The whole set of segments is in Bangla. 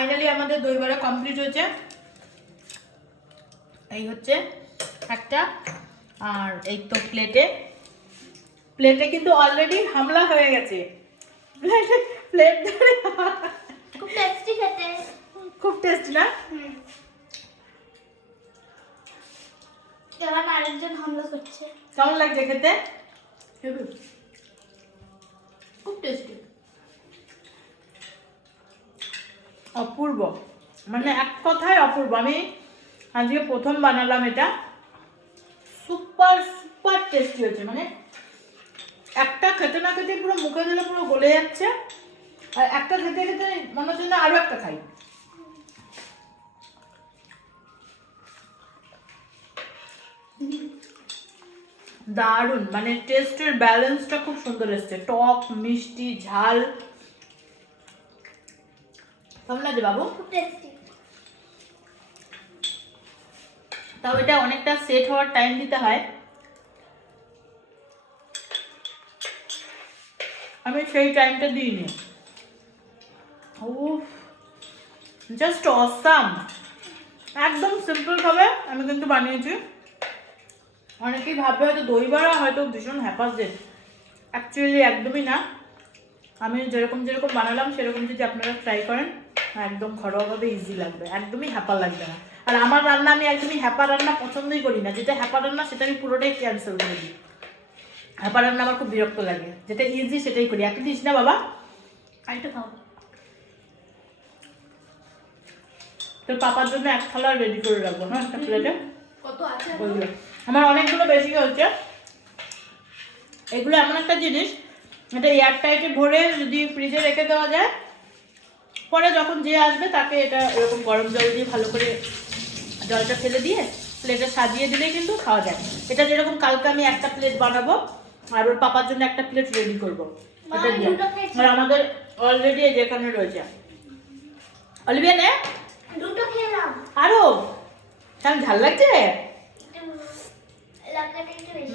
ফাইনালি আমাদের দই বড়া কমপ্লিট হয়েছে। এই হচ্ছে একটা, আর এই তো প্লেটে কিন্তু অলরেডি হামলা হয়ে গেছে। প্লেট ধরে খুব টেস্টি খেতে। খুব টেস্টি না? এবার আরেকজন হামলা করছে। কেমন লাগছে খেতে? খুব টেস্টি, অপূর্ব, মানে এক কথায় অপূর্ব। আমি আজকে প্রথম বানালাম এটা, সুপার সুপার টেস্টি হয়েছে। মানে একটা খেতে না খেতে পুরো মুখে দিলে পুরো গলে যাচ্ছে, আর একটা খেতে খেতে মনে হচ্ছে না আরো একটা খাই। দারুণ, মানে টেস্টের ব্যালেন্সটা খুব সুন্দর এসছে, টক মিষ্টি ঝাল। কেমন লাগছে বাবু? খুব টেস্টি। তাও এটা অনেকটা সেট হওয়ার টাইম দিতে হয়, আমি সেই টাইমটা দিইনি। উফ, জাস্ট অসাম। একদম সিম্পল ভাবে আমি কিন্তু বানিয়েছি। অনেকেই ভাববে হয়তো দই বড়া হয়তো ভীষণ হ্যাপাসেট, অ্যাকচুয়ালি একদমই না। আমি যেরকম যেরকম বানালাম সেরকম যদি আপনারা ট্রাই করেন, একদম ঘরোয়াভাবে ইজি লাগবে, একদমই হ্যাপা লাগবে না। আর আমার রান্না, আমি একদমই হ্যাপা রান্না পছন্দই করি না। যেটা হ্যাপা রান্না সেটা আমি পুরোটাই ক্যান্সেল করে দিই। হ্যাপা রান্না আমার খুব বিরক্ত লাগে, যেটা ইজি সেটাই করি। একটা দিস না বাবা, আরেকটা খাও। তোর পাপার জন্য এক থালা রেডি করে রাখবো, হ্যাঁ, একটা প্লেটে। কত আছে? ওইগুলো আমার অনেকগুলো বেশি হচ্ছে। এগুলো এমন একটা জিনিস, এটা এয়ার টাইটে ভরে যদি ফ্রিজে রেখে দেওয়া যায়, পরে যখন যে আসবে তাকে এটা এরকম গরম জল দিয়ে ভালো করে জলটা ফেলে দিয়ে প্লেটে সাজিয়ে দিলে কিন্তু খাওয়া যায়। এটা যেরকম কালকে আমি একটা প্লেট বানাবো আর ওর পাপার জন্য একটা প্লেট রেডি করবো এটা দিয়ে। আর আমাদের অলরেডি যেখানে রয়েছে অলিভিয়া নে দুটো খেলাম। আরো কেমন ঝাল লাগছে? লঙ্কাটা একটু বেশি।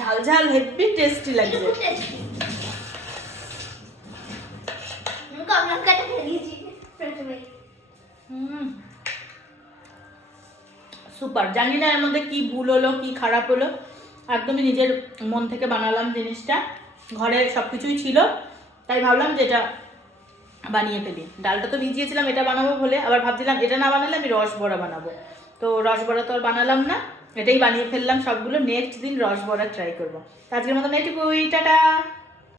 ঝাল ঝাল হেভি টেস্টি লাগছে। খুব টেস্টি। কম লঙ্কাটা খেয়ে দিয়েছি প্রথমে। সুপার। জানি না এর মধ্যে কি ভুল হলো কি খারাপ হলো, একদমই নিজের মন থেকে বানালাম জিনিসটা, ঘরে সব কিছুই ছিল তাই ভাবলাম যে এটা বানিয়ে ফেলি। ডালটা তো ভিজিয়েছিলাম এটা বানাবো বলে, আবার ভাবছিলাম এটা না বানালে আমি রসবড়া বানাবো, তো রসবড়া তো আর বানালাম না, এটাই বানিয়ে ফেললাম সবগুলো। নেক্সট দিন রসবড়া ট্রাই করবো। আজকের মতন এইটুকুই, টাটা।